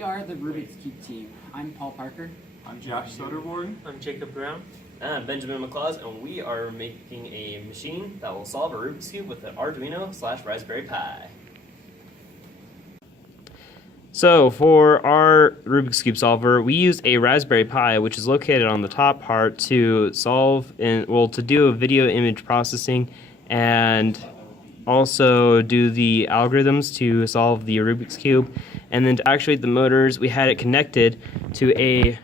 We are the Rubik's Cube team. I'm Paul Parker. I'm Josh Soderborn. I'm Jacob Brown. And I'm Benjamin McClaus, and we are making a machine that will solve a Rubik's Cube with an Arduino/Raspberry Pi. So for our Rubik's Cube solver, we used a Raspberry Pi, which is located on the top part, to to do a video image processing and also do the algorithms to solve the Rubik's Cube. And then to actuate the motors, we had it connected to a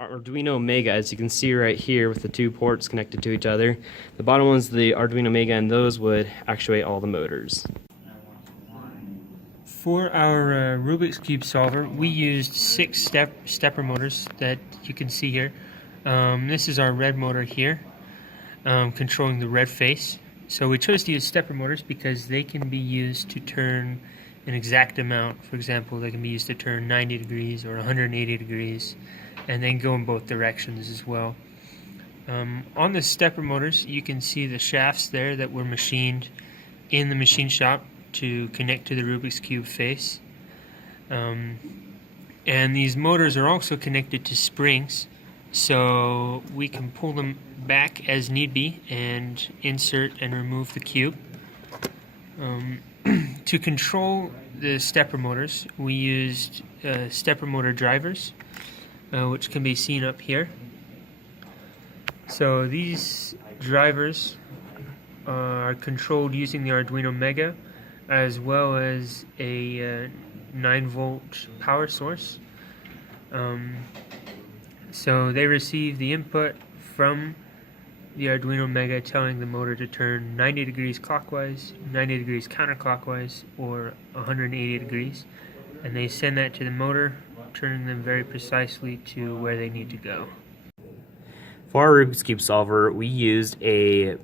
Arduino Mega, as you can see right here with the two ports connected to each other. The bottom one's the Arduino Mega, and those would actuate all the motors. For our Rubik's Cube solver, we used 6 stepper motors that you can see here. This is our red motor here, controlling the red face. So we chose to use stepper motors because they can be used to turn an exact amount. For example, they can be used to turn 90 degrees or 180 degrees, and then go in both directions as well. On the stepper motors, you can see the shafts there that were machined in the machine shop to connect to the Rubik's Cube face. And these motors are also connected to springs, so we can pull them back as need be and insert and remove the cube. To control the stepper motors, we used stepper motor drivers, which can be seen up here. So these drivers are controlled using the Arduino Mega, as well as a 9-volt power source. So they receive the input from the Arduino Mega telling the motor to turn 90 degrees clockwise, 90 degrees counterclockwise, or 180 degrees. And they send that to the motor, turning them very precisely to where they need to go. For our Rubik's Cube solver, we used a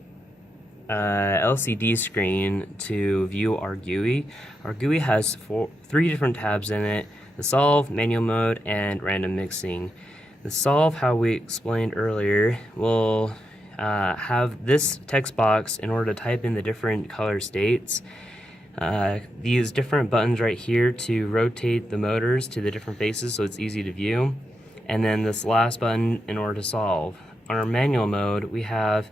LCD screen to view our GUI. Our GUI has 3 different tabs in it: the solve, manual mode, and random mixing. The solve, how we explained earlier, will have this text box in order to type in the different color states. These different buttons right here to rotate the motors to the different faces so it's easy to view. And then this last button in order to solve. On our manual mode, we have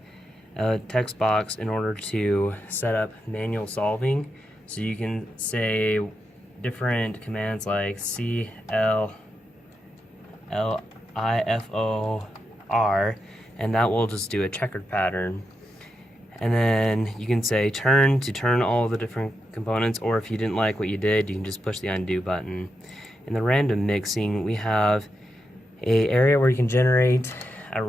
a text box in order to set up manual solving. So you can say different commands like CLLIFOR, and that will just do a checkered pattern. And then you can say turn to turn all the different components, or if you didn't like what you did, you can just push the undo button. In the random mixing, we have an area where you can generate a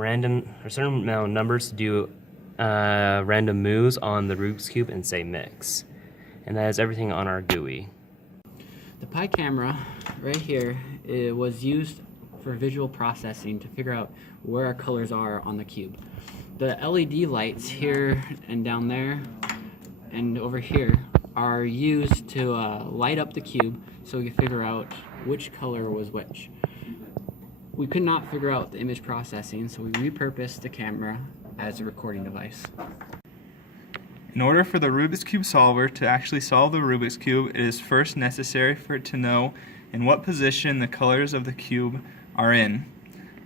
certain amount of numbers to do random moves on the Rubik's Cube and say mix. And that is everything on our GUI. The Pi camera right here was used for visual processing to figure out where our colors are on the cube. The LED lights here and down there and over here are used to light up the cube so we can figure out which color was which. We could not figure out the image processing, so we repurposed the camera as a recording device. In order for the Rubik's Cube solver to actually solve the Rubik's Cube, it is first necessary for it to know in what position the colors of the cube are in.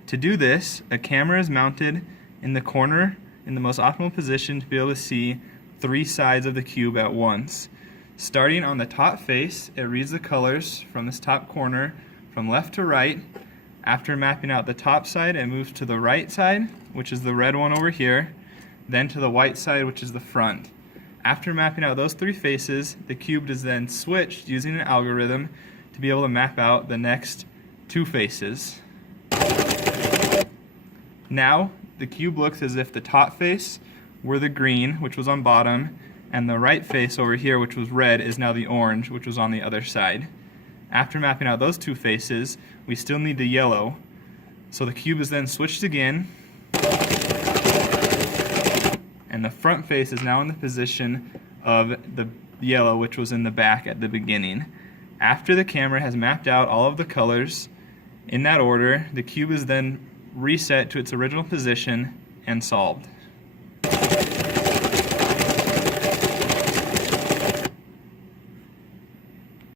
To do this, a camera is mounted in the corner in the most optimal position to be able to see 3 sides of the cube at once. Starting on the top face, it reads the colors from this top corner from left to right. After mapping out the top side, it moves to the right side, which is the red one over here, then to the white side, which is the front. After mapping out those 3 faces, the cube is then switched using an algorithm to be able to map out the next 2 faces. Now, the cube looks as if the top face were the green, which was on bottom, and the right face over here, which was red, is now the orange, which was on the other side. After mapping out those 2 faces, we still need the yellow. So the cube is then switched again, and the front face is now in the position of the yellow, which was in the back at the beginning. After the camera has mapped out all of the colors in that order, the cube is then reset to its original position and solved.